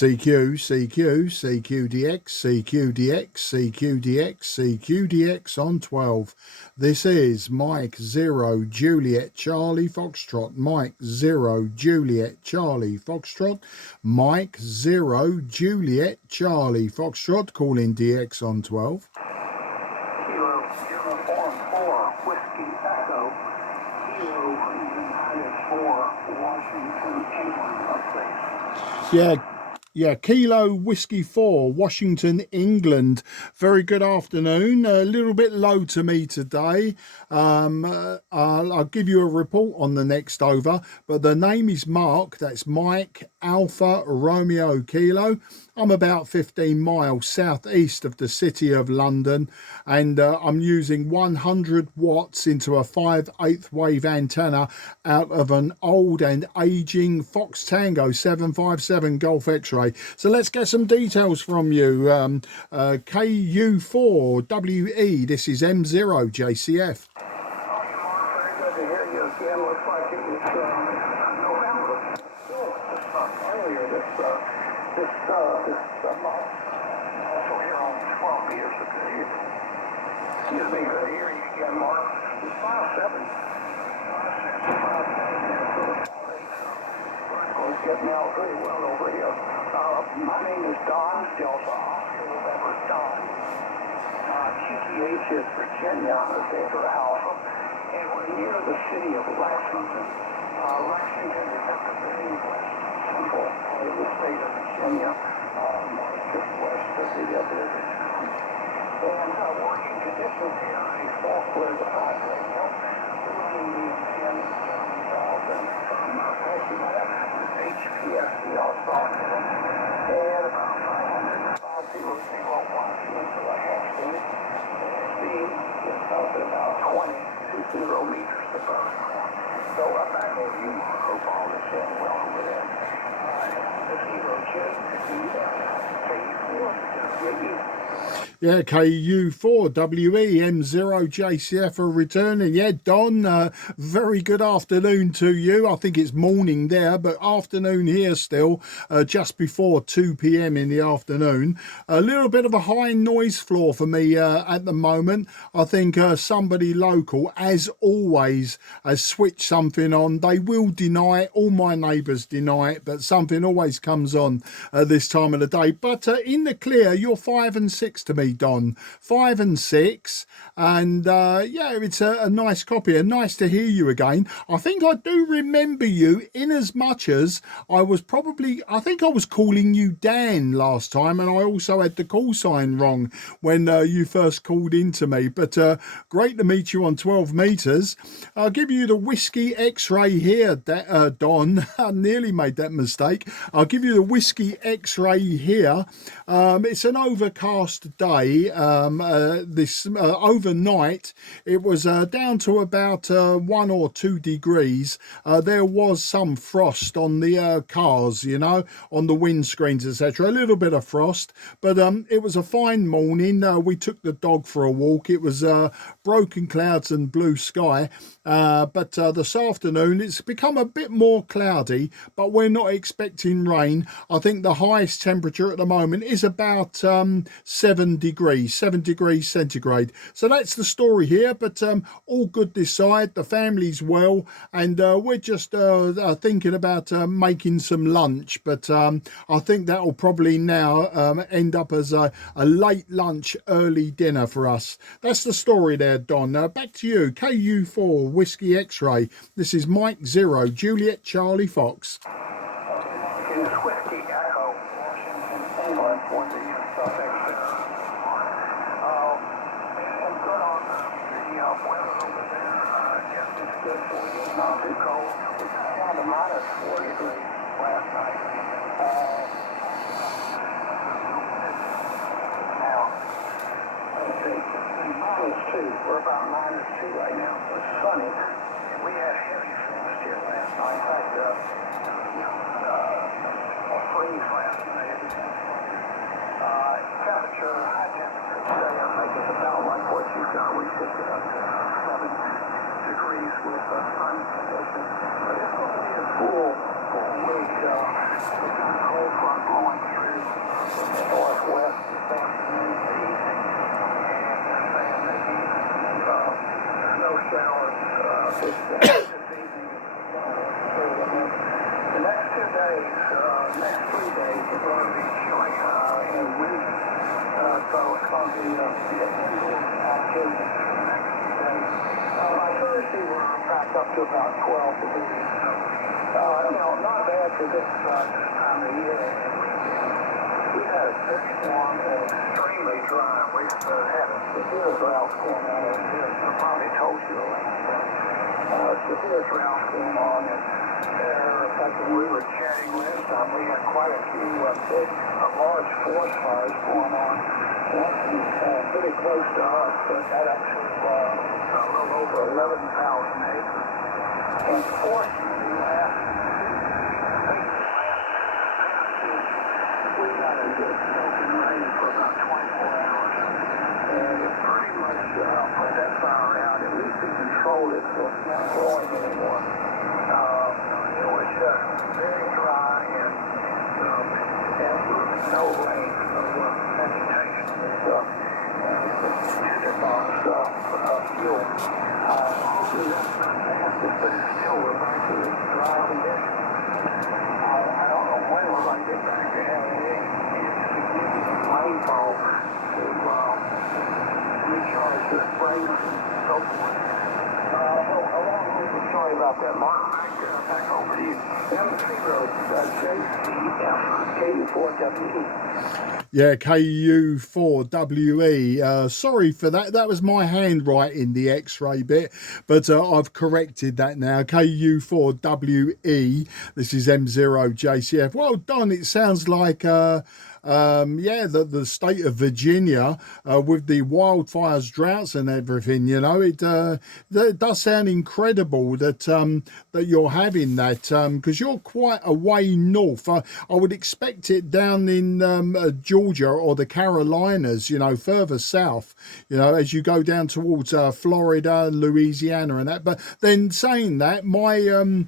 CQ, CQ, CQDX, CQDX, CQDX, CQDX on 12. This is Mike 0 Juliet Charlie Foxtrot, Mike 0 Juliet Charlie Foxtrot, Mike 0 Juliet Charlie Foxtrot, calling DX on 12. Kilo Uniform 4 Whiskey Echo, Kilo United 4 Washington, England, update. Yeah, Kilo Whiskey 4, Washington, England. Very good afternoon. A little bit low to me today. I'll give you a report on the next over, but the name is Mark. That's Mike Alpha Romeo Kilo. I'm about 15 miles southeast of the city of London, and I'm using 100 watts into a 5/8 wave antenna out of an old and aging Fox Tango 757 Golf X-ray. So let's get some details from you. KU4WE, this is M0 JCF. Very good to hear you again. Looks like it was November. Earlier this month. Also here on 12 years of the year. Excuse me, good to hear you again, Mark. It's 5-7. It's getting out pretty well over here. My name is Don, Delta Oscar November Don. GTH is Virginia, Victor Alpha, and we're near the city of Lexington. Lexington is at the very west central part of the state of Virginia, just west of the Atlantic. And working conditions here, a Falkland radio, running the 10,000 HPS, the outside, and about 500 into a half speed. Speed is up at about 20 meters per second. So back over you, hope all is going well over there. The Kilo K4WE. Yeah, KU4WE M0 JCF are returning. Yeah, Don, very good afternoon to you. I think it's morning there, but afternoon here still, just before 2 p.m. in the afternoon. A little bit of a high noise floor for me at the moment. I think somebody local, as always, has switched something on. They will deny it. All my neighbours deny it, but something always comes on this time of the day. But in the clear, you're 5 and 6 to me, Don. 5 and 6, and yeah, it's a nice copy, and nice to hear you again. I think I do remember you, in as much as I think I was calling you Dan last time, and I also had the call sign wrong when you first called into me. But great to meet you on 12 meters. I'll give you the Whiskey X-ray here, Don. I nearly made that mistake. I'll give you the Whiskey X-ray here. It's an overcast day. This overnight it was down to about 1 or 2 degrees. There was some frost on the cars, you know, on the windscreens, etc. A little bit of frost, but it was a fine morning. We took the dog for a walk. It was broken clouds and blue sky, but this afternoon it's become a bit more cloudy, but we're not expecting rain. I think the highest temperature at the moment is about 7 degrees centigrade. So that's the story here, but all good this side. The family's well, and we're just thinking about making some lunch, but I think that will probably now end up as a late lunch, early dinner for us. That's the story there, Don. Back to you, KU4 Whiskey X-ray. This is Mike 0 Juliet Charlie Fox. Whiskey Echo, Washington, England, for the suffix. And good on the weather over there. I guess it's good for you. Not too cold. We got down to -4 degrees last night. Now, let's see, -2. We're about -2 right now. It's sunny. We had heavy frost here last night. In fact, a freeze last night. Temperature, high temperature today, I think it's about like what you got. We picked it up to 7 degrees with sunny conditions. But it's going to be a cool week. We've got a cold front blowing days, next 3 days are going to be chilly and windy. So it's going to be indoor activity for the next few days. By Thursday, we're back up to about 12 degrees. So, not bad for this time of year. We had a very warm and extremely dry. We had a severe drought going on over here. I probably told you the last time. Severe drought going on, and in fact, when we were chatting last time, we had quite a few big, large forest fires going on. One pretty close to us, but that actually a little over 11,000 acres. And fortunately, we got a good soaking rain for about 24 hours, and it pretty much put that fire out. At least we controlled it, so it's not growing anymore. It was just very dry and absolutely no rain, so vegetation is dependent on fuel. Hopefully that's not massive, but still we're back to this dry condition. I don't know when we're going to get back to having any significant rainfall to recharge the springs and so forth. Sorry about that, Mark. Back over to you. KU4WE. Yeah, KU4WE. Sorry for that. That was my handwriting, the X-ray bit, but I've corrected that now. KU4WE. This is M0JCF. Well done. It sounds like the state of Virginia with the wildfires, droughts, and everything. You know, it does sound incredible that that you're having that because you're quite a way north. I would expect it down in Georgia or the Carolinas, you know, further south, you know, as you go down towards Florida and Louisiana and that. But then saying that, my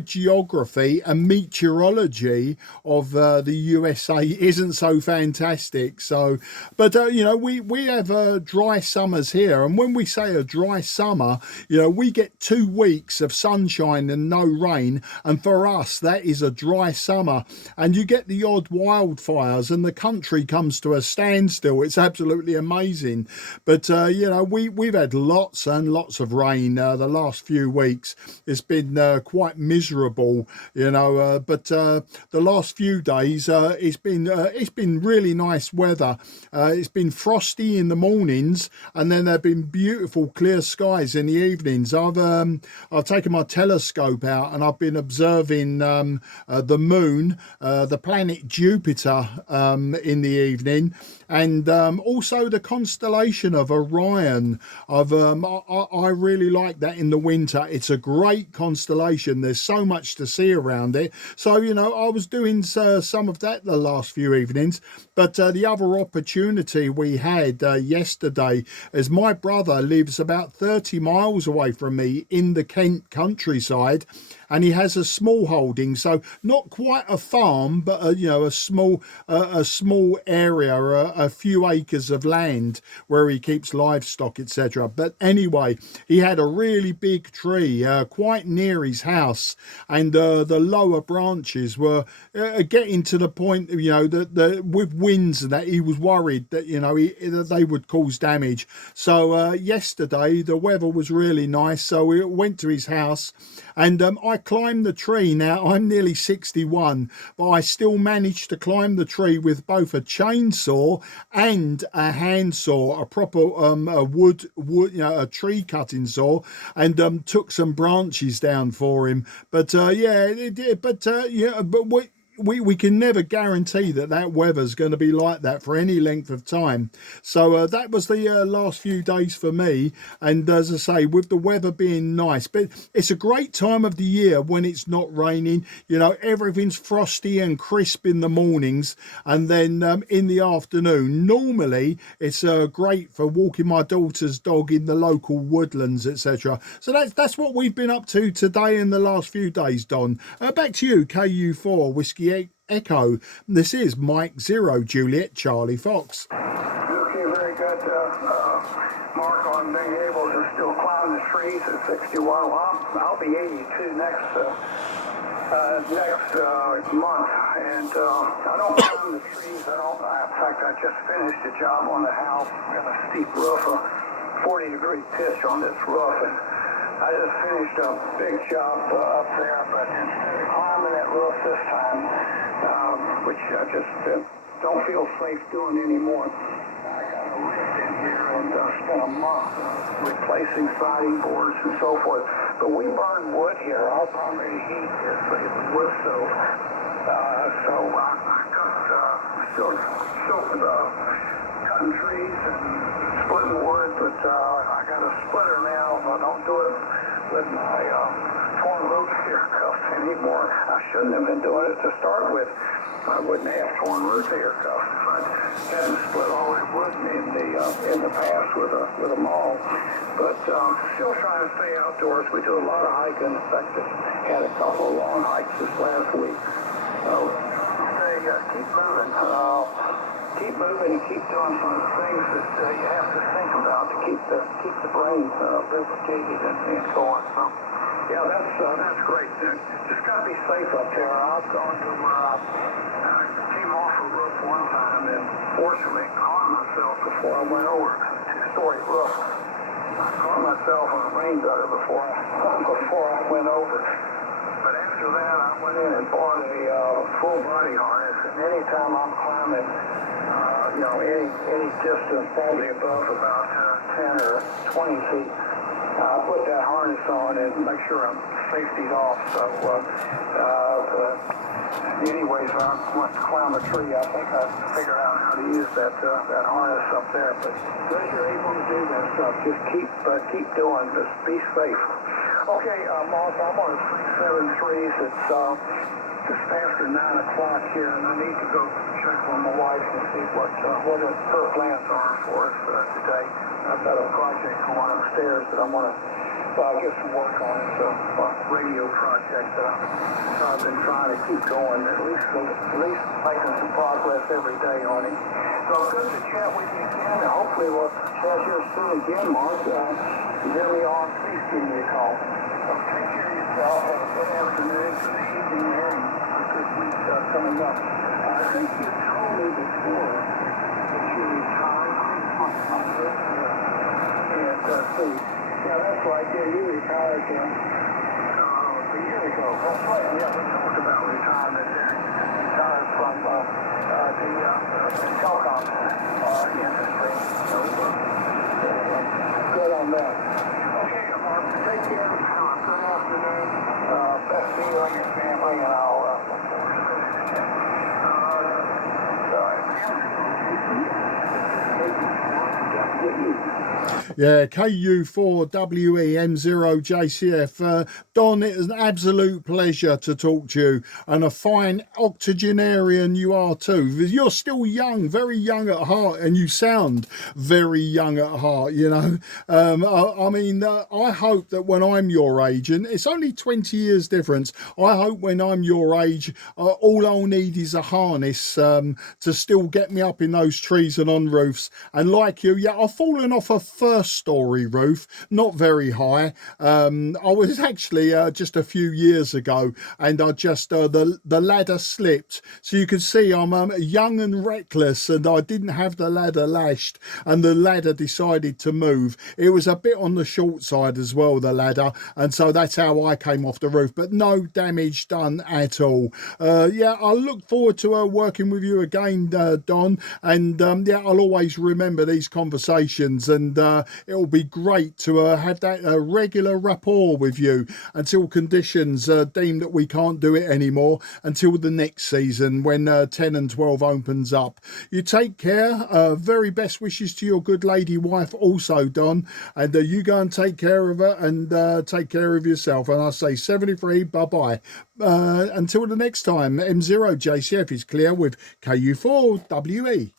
geography and meteorology of the USA isn't so fantastic. So, but you know, we have dry summers here, and when we say a dry summer, you know, we get 2 weeks of sunshine and no rain, and for us that is a dry summer. And you get the odd wildfires and the country comes to a standstill. It's absolutely amazing. But you know, we've had lots and lots of rain the last few weeks. It's been quite miserable, you know, but the last few days it's been really nice weather. It's been frosty in the mornings, and then there've been beautiful clear skies in the evenings. I've taken my telescope out and I've been observing the moon, the planet Jupiter in the evening, and also the constellation of Orion. I really like that in the winter. It's a great constellation. There's so much to see around it. So, you know, I was doing some of that the last few evenings. But the other opportunity we had yesterday is my brother lives about 30 miles away from me in the Kent countryside, and he has a small holding, so not quite a farm, but you know, a small area, a few acres of land where he keeps livestock, etc. But anyway, he had a really big tree quite near his house, and the lower branches were getting to the point, you know, that with winds and that, he was worried that, you know, that they would cause damage. So yesterday the weather was really nice, so we went to his house, and I climbed the tree. Now I'm nearly 61, but I still managed to climb the tree with both a chainsaw and a handsaw, a proper wood, you know, a tree cutting saw, and took some branches down for him. But we can never guarantee that weather's going to be like that for any length of time. So that was the last few days for me. And as I say, with the weather being nice, but it's a great time of the year when it's not raining. You know, everything's frosty and crisp in the mornings, and then in the afternoon, normally it's great for walking my daughter's dog in the local woodlands, etc. So that's what we've been up to today in the last few days, Don. Back to you, KU4 Whiskey Echo. This is Mike 0 Juliet Charlie Fox. Okay, very good, Mark, on being able to still climb the trees at 61. Well, I'll be 82 next next month, and I don't climb the trees. In fact, I just finished a job on the house. We have a steep roof, a 40-degree pitch on this roof, and I just finished a big job up there. But instead of climbing that roof this time, which I just don't feel safe doing anymore, I got a lift in here and spent a month replacing siding boards and so forth. But we burn wood here. Our primary heat is wood stove. So I cut, still cutting trees and splitting wood, but I got a splitter now. I don't do it with my torn roof handcuffs anymore. I shouldn't have been doing it to start with. I wouldn't have torn roof handcuffs if I hadn't split all that wood in the past with a maul. But still trying to stay outdoors. We do a lot of hiking. In fact, just had a couple of long hikes this last week. So keep moving and keep doing some of the things that you have to think about to keep the brain lubricated and going. So yeah, that's great. Just gotta be safe up there. I've gone to came off a roof one time and fortunately caught myself before I went over. Two-story roof. I caught myself on a rain gutter before I went over. But after that, I went in and bought a full body harness. And anytime I'm climbing, any distance, probably above about 10 or 20 feet, I put that harness on and make sure I'm safetied off. So, anyways, when I went to climb a tree, I think I figured out how to use that harness up there. But as you're able to do that stuff, just keep doing. Just be safe. Okay, Mark, I'm on 373. It's just after 9 o'clock here, and I need to go check on my wife and see what her plans are for us today. I've got a project going upstairs that I want to get some work on. It's a radio project that I've been trying to keep going, at least making some progress every day on it. So good to chat with you again, and hopefully we'll chat here soon again, Mark. You hear me on, please give me a call. So take care of yourself. Have a good afternoon, good evening, and a good week coming up. I think you told me before that you retired. And see, yeah, that's right. Yeah, you retired a year ago. That's right. Yeah, we talked about retirement there. Retired from the telecom industry. So good on that. Okay, Mark, take care. Have a good afternoon. Best to you and your family, and I'll Yeah, KU4WE 0JCF. Don, it is an absolute pleasure to talk to you, and a fine octogenarian you are too. You're still young, very young at heart, and you sound very young at heart, you know. I hope that when I'm your age, and it's only 20 years difference, I hope when I'm your age, all I'll need is a harness to still get me up in those trees and on roofs. And like you, yeah, I've fallen off a first-story roof, not very high. I was actually just a few years ago, and I just the ladder slipped. So you can see I'm young and reckless, and I didn't have the ladder lashed, and the ladder decided to move. It was a bit on the short side as well, the ladder, and so that's how I came off the roof, but no damage done at all. Yeah, I look forward to working with you again, Don, and yeah, I'll always remember these conversations, and it'll be great to have that regular rapport with you until conditions deem that we can't do it anymore, until the next season when 10 and 12 opens up. You take care. Very best wishes to your good lady wife also, Don, and you go and take care of her, and take care of yourself. And I say 73, bye-bye. Until the next time, M0JCF is clear with KU4WE.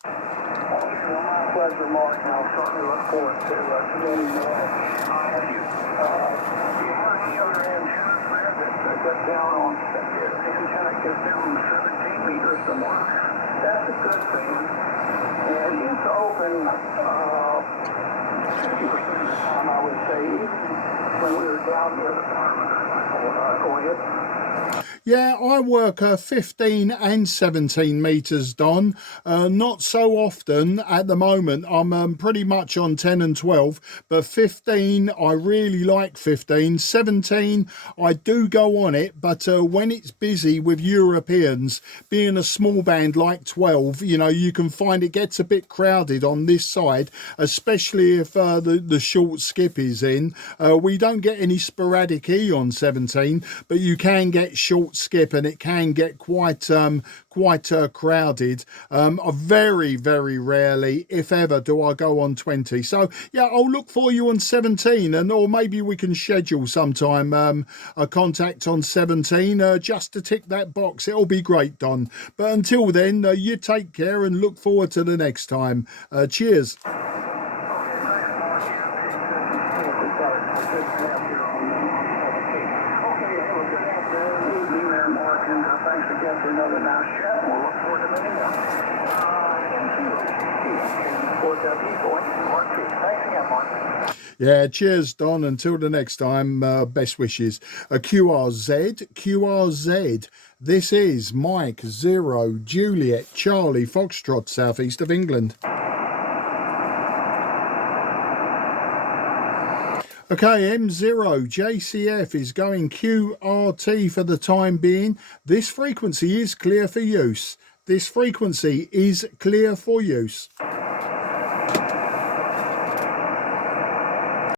Pleasure, Mark, and I'll certainly look forward to getting more. Do you have any other antennas there that get down on, the antenna gets down 17 meters or more? That's a good thing. And it's open 50% of the time, I would say, even when we were down near the farm. Go ahead. Yeah, I work 15 and 17 meters, Don. Not so often at the moment. I'm pretty much on 10 and 12, but 15, I really like 15. 17, I do go on it, but when it's busy with Europeans, being a small band like 12, you know, you can find it gets a bit crowded on this side, especially if the short skip is in. We don't get any sporadic E on 17, but you can get short skip and it can get quite crowded. Very rarely, if ever, do I go on 20. So yeah, I'll look for you on 17, and or maybe we can schedule sometime a contact on 17 just to tick that box. It'll be great, Don. But until then, you take care and look forward to the next time. Cheers. Thanks again for another nice chat. We'll look forward to meeting you. KU4WE Don. Thanks again, Mark. Yeah, cheers, Don. Until the next time, best wishes. QRZ. This is Mike 0 Juliet Charlie Foxtrot, southeast of England. Okay, M0 JCF is going QRT for the time being. This frequency is clear for use. This frequency is clear for use.